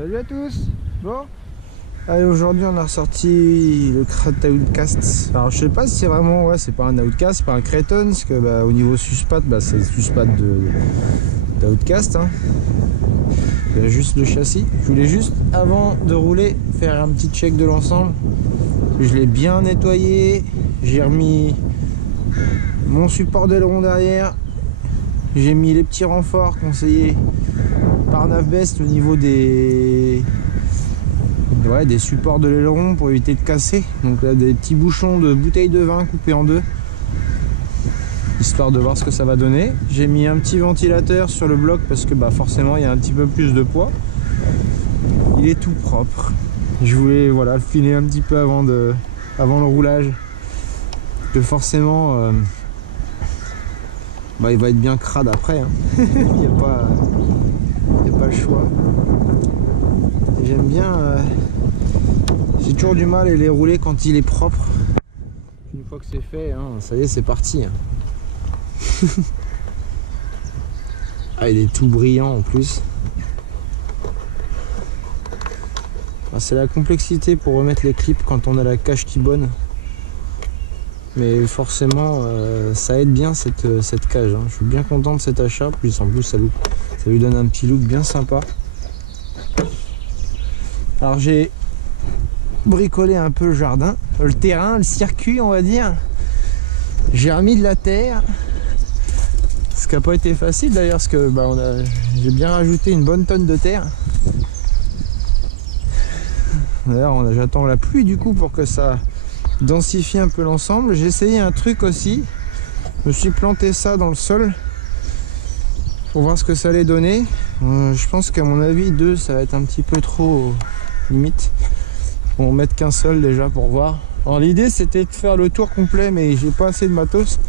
Salut à tous. Bon, allez, aujourd'hui on a ressorti le Krat Outcast. Alors je sais pas si c'est vraiment, ouais, c'est pas un Outcast, c'est pas un Kraton, parce que bah, au niveau suspat, bah, c'est le suspat d'Outcast. Hein. Il y a juste le châssis. Je voulais juste, avant de rouler, faire un petit check de l'ensemble. Je l'ai bien nettoyé. J'ai remis mon support d'aileron derrière. J'ai mis les petits renforts conseillés par Navbest au niveau des supports de l'aileron pour éviter de casser. Donc là, des petits bouchons de bouteilles de vin coupés en deux, histoire de voir ce que ça va donner. J'ai mis un petit ventilateur sur le bloc parce que bah, forcément il y a un petit peu plus de poids. Il est tout propre. Je voulais voilà, le filer un petit peu avant le roulage. Que forcément bah, il va être bien crade après. Hein. Il n'y a pas le choix. J'aime bien. J'ai toujours du mal à les rouler quand il est propre. Une fois que c'est fait, hein, ça y est, c'est parti. Hein. Ah, il est tout brillant en plus. Ah, c'est la complexité pour remettre les clips quand on a la cache T-bone. Mais forcément, ça aide bien cette cage. Hein. Je suis bien content de cet achat. Puis en plus, ça lui donne un petit look bien sympa. Alors j'ai bricolé un peu le jardin, le terrain, le circuit, on va dire. J'ai remis de la terre. Ce qui n'a pas été facile d'ailleurs, parce que bah, j'ai bien rajouté une bonne tonne de terre. D'ailleurs, j'attends la pluie du coup pour que ça densifie un peu l'ensemble. J'ai essayé un truc aussi. Je me suis planté ça dans le sol pour voir ce que ça allait donner. Je pense qu'à mon avis, 2, ça va être un petit peu trop limite. On va mettre qu'un seul déjà pour voir. Alors l'idée c'était de faire le tour complet, mais j'ai pas assez de matos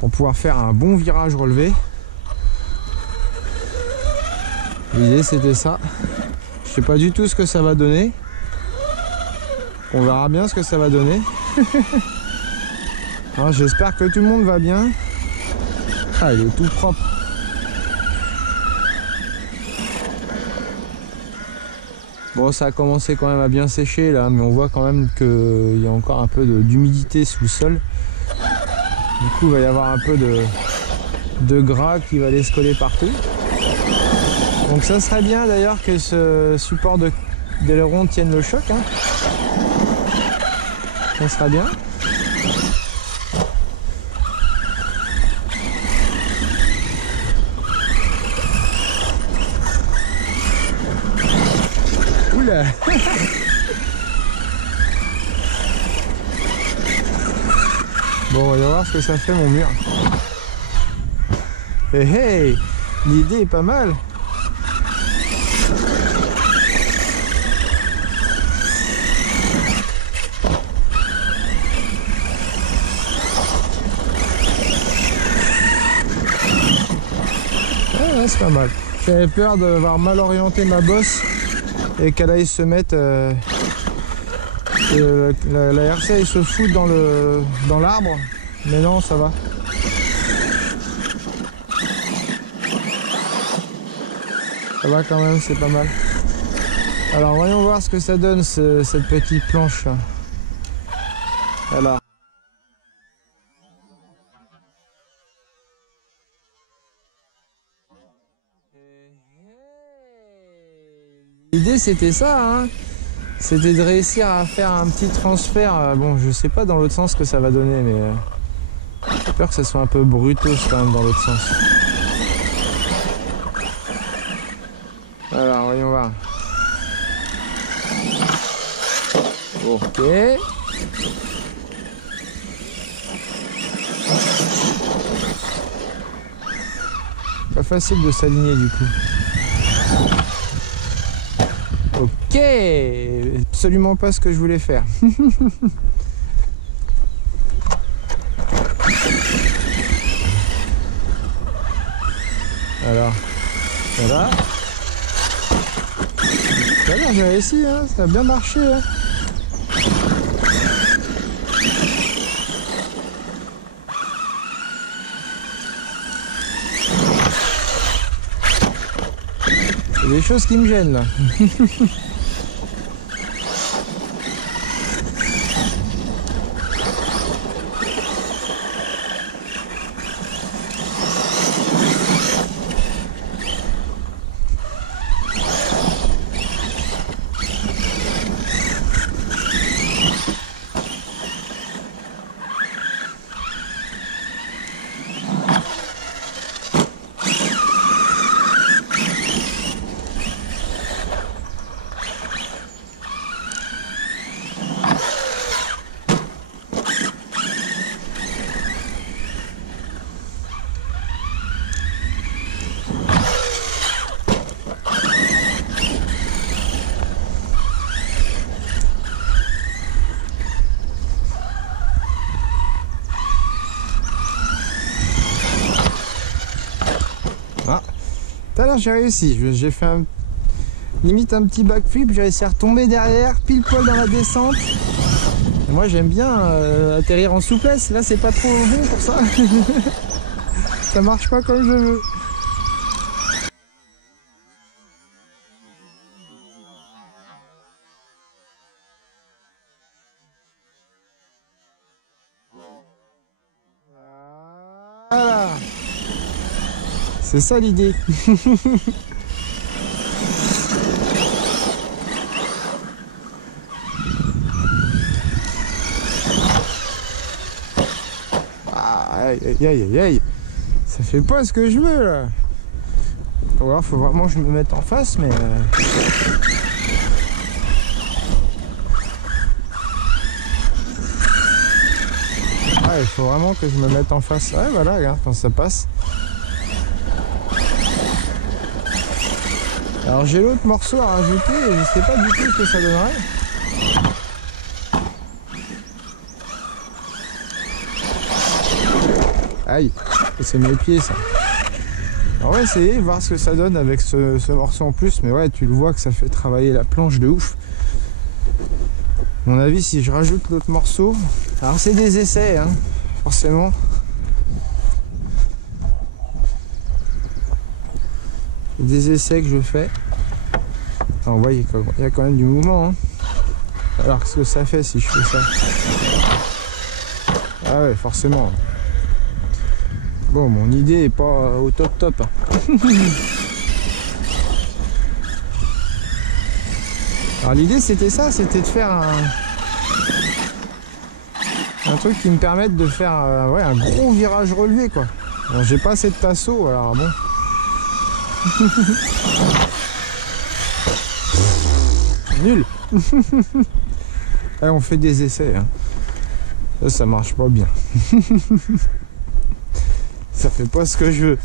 pour pouvoir faire un bon virage relevé. L'idée c'était ça. Je sais pas du tout ce que ça va donner. On verra bien ce que ça va donner. J'espère que tout le monde va bien. Ah, il est tout propre. Bon, ça a commencé quand même à bien sécher là, mais on voit quand même qu'il y a encore un peu d'humidité sous le sol. Du coup, il va y avoir un peu de gras qui va aller se coller partout. Donc ça serait bien d'ailleurs que ce support d'aileron tienne le choc. Hein. Ça sera bien. Oula. Bon, on va voir ce que ça fait mon mur. Hey, hey, l'idée est pas mal. Ouais, c'est pas mal. J'avais peur d'avoir mal orienté ma bosse et qu'elle aille se mettre la RC elle se fout dans l'arbre, mais non, ça va. Ça va quand même, c'est pas mal. Alors voyons voir ce que ça donne cette petite planche là. Voilà. L'idée c'était ça, hein. C'était de réussir à faire un petit transfert. Bon, je sais pas dans l'autre sens ce que ça va donner, mais j'ai peur que ça soit un peu brutos quand même dans l'autre sens. Alors, voyons voir. Ok. Pas facile de s'aligner du coup. Ok, absolument pas ce que je voulais faire. Alors, voilà. Tout à l'heure j'ai réussi, hein, ça a bien marché. Hein. Il y a des choses qui me gênent là. Ah, tout à l'heure j'ai réussi, j'ai fait limite un petit backflip, j'ai réussi à retomber derrière, pile poil dans la descente. Et moi j'aime bien atterrir en souplesse, là c'est pas trop bon pour ça. Ça marche pas comme je veux. Voilà. C'est ça l'idée. Aïe aïe aïe aïe. Ça fait pas ce que je veux là. Alors, faut vraiment que je me mette en face, mais ouais, il faut vraiment que je me mette en face. Ouais, voilà, regarde quand ça passe. Alors j'ai l'autre morceau à rajouter et je sais pas du tout ce que ça donnerait. Aïe, c'est mes pieds ça. Alors on va essayer, voir ce que ça donne avec ce morceau en plus. Mais ouais, tu le vois que ça fait travailler la planche de ouf. À mon avis, si je rajoute l'autre morceau... Alors c'est des essais, hein, forcément. Des essais que je fais. Alors, vous voyez, il y a quand même du mouvement. Hein. Alors qu'est-ce que ça fait si je fais ça? Ah ouais, forcément. Bon, mon idée est pas au top. Alors l'idée c'était ça, c'était de faire un truc qui me permette de faire ouais, un gros virage relevé quoi. Alors j'ai pas assez de tasseau, alors bon. Nul. Allez, on fait des essais. Hein. Ça marche pas bien. Ça fait pas ce que je veux.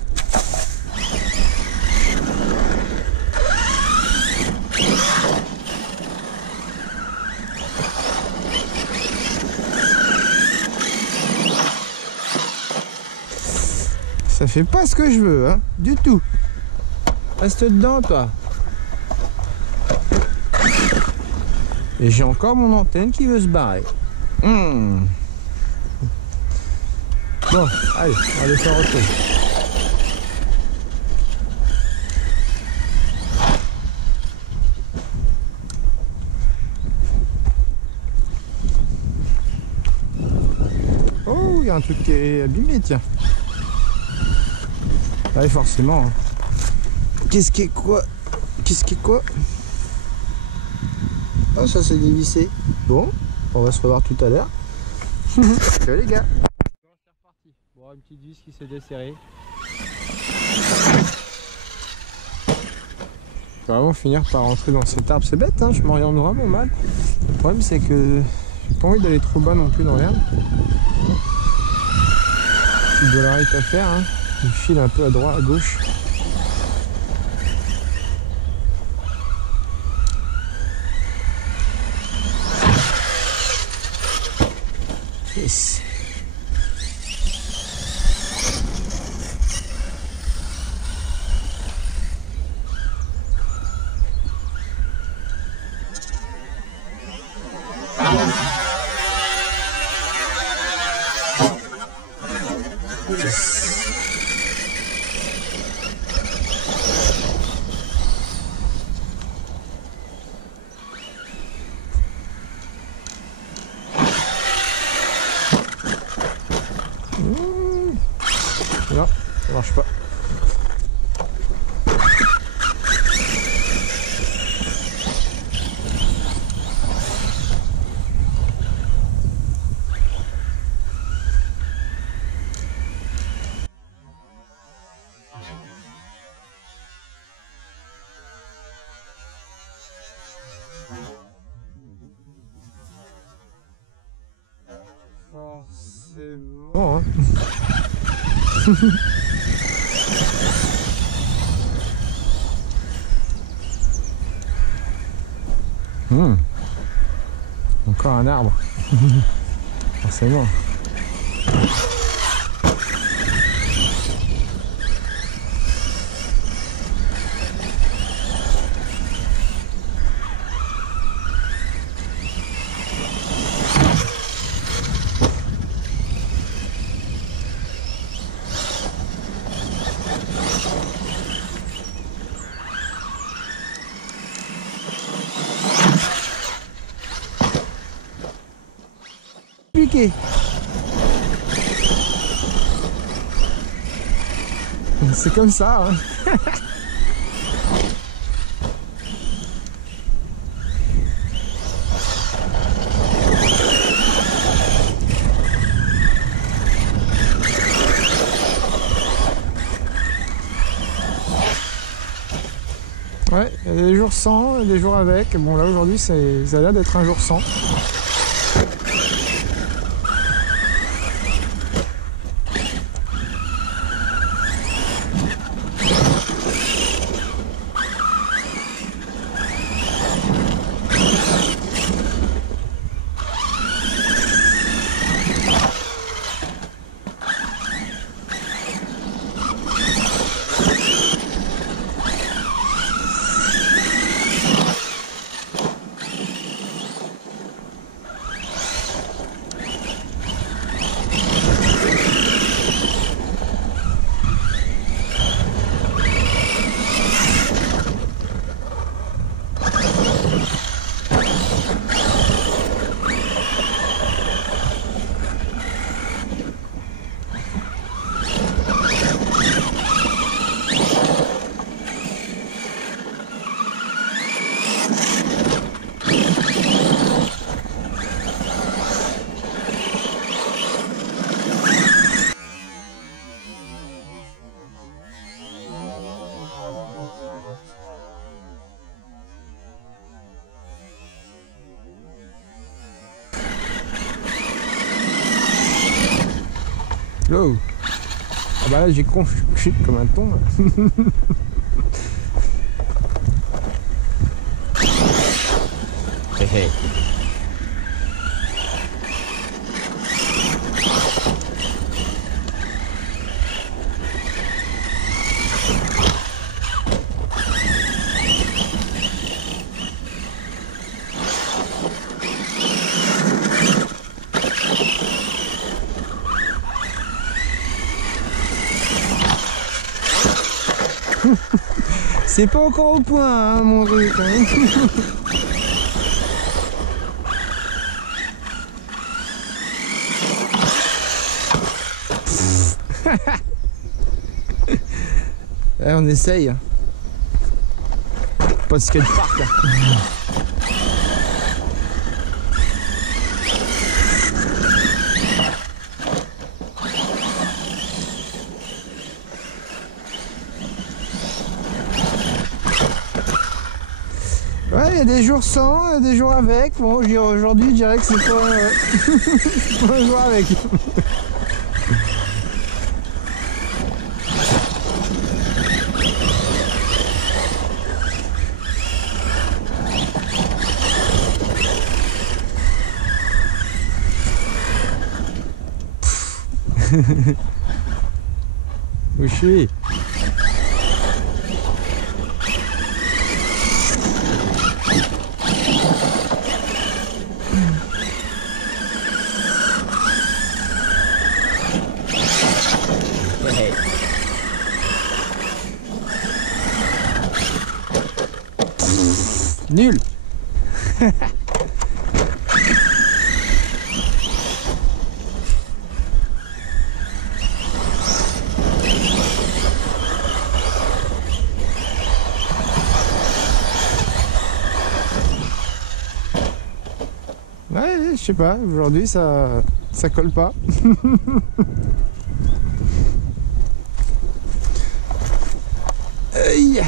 Ça fait pas ce que je veux, hein, du tout. Reste dedans, toi. Et j'ai encore mon antenne qui veut se barrer. Bon, allez, on va aller faire autre chose. Oh, il y a un truc qui est abîmé, tiens. Allez, forcément. Hein. Qu'est-ce qui est quoi? Oh, ça s'est dévissé. Bon, on va se revoir tout à l'heure. Ciao les gars. C'est reparti. Bon, une petite vis qui s'est desserrée. Je vais vraiment finir par rentrer dans cet arbre. C'est bête, hein, je m'oriente vraiment mal. Le problème, c'est que j'ai pas envie d'aller trop bas non plus dans l'herbe. Petite dolarite à faire, hein. Il file un peu à droite, à gauche. Yes. marche pas. Forcément, hein. Encore un arbre. Forcément. Compliqué. C'est comme ça, hein. Ouais, il y a des jours sans, des jours avec. Bon là aujourd'hui ça a l'air d'être un jour sans. Oh. Ah bah là j'ai conçu comme un thon. Hey, hey. C'est pas encore au point, hein, mon truc. Ouais, on essaye. Pas de skatepark là. Ouais, il y a des jours sans, des jours avec. Bon, aujourd'hui, je dirais que c'est pas, pas un jour avec. Où je suis? Nul. je sais pas, aujourd'hui ça colle pas. Aïe.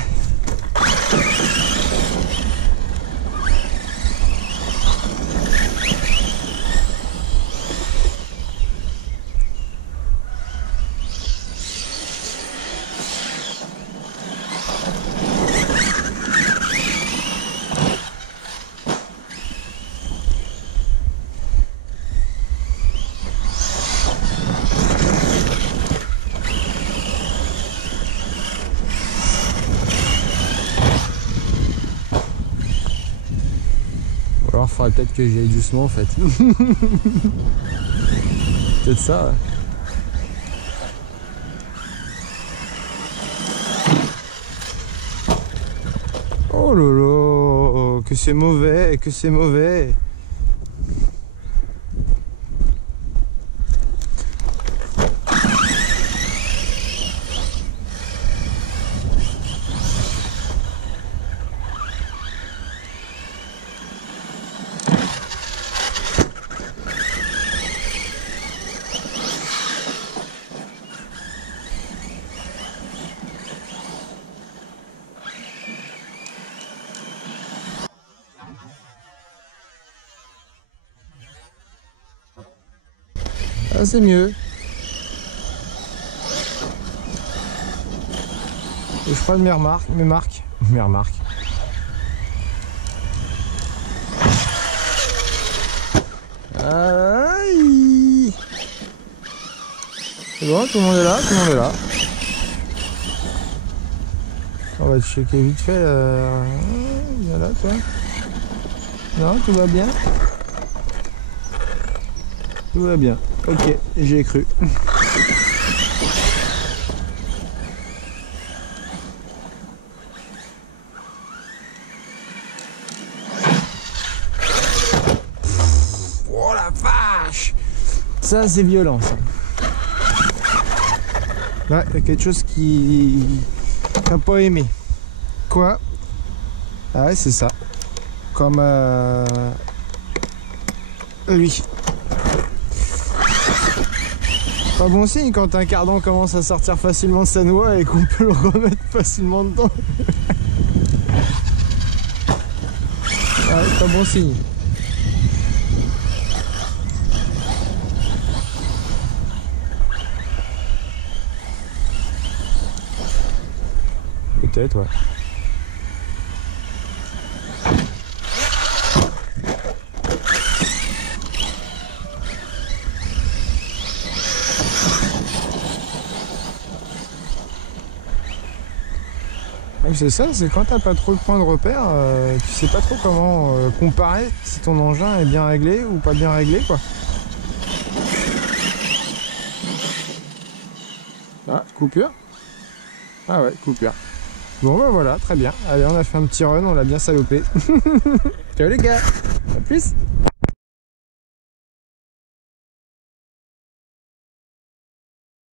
Alors il faudrait peut-être que j'y aille doucement en fait. Peut-être ça. Oh là là, que c'est mauvais, que c'est mauvais. Ah, c'est mieux. Et je ferai mes remarques, mes marques. Aïe. C'est bon, tout le monde est là, tout le monde est là. On va te checker vite fait. Viens là, toi. Non, tout va bien. Tout va bien. Ok, j'y ai cru. Oh la vache! Ça, c'est violent, ça. Là, il y a quelque chose qui n'a pas aimé. Quoi? Ah ouais, c'est ça. Comme lui. Pas bon signe quand un cardan commence à sortir facilement de sa noix et qu'on peut le remettre facilement dedans. Ouais, pas bon signe. Peut-être, ouais. C'est ça, c'est quand t'as pas trop de points de repère, tu sais pas trop comment comparer si ton engin est bien réglé ou pas bien réglé, quoi. Ah, coupure. Ah ouais, coupure. Bon bah voilà, très bien. Allez, on a fait un petit run, on l'a bien salopé. Ciao les gars, à plus.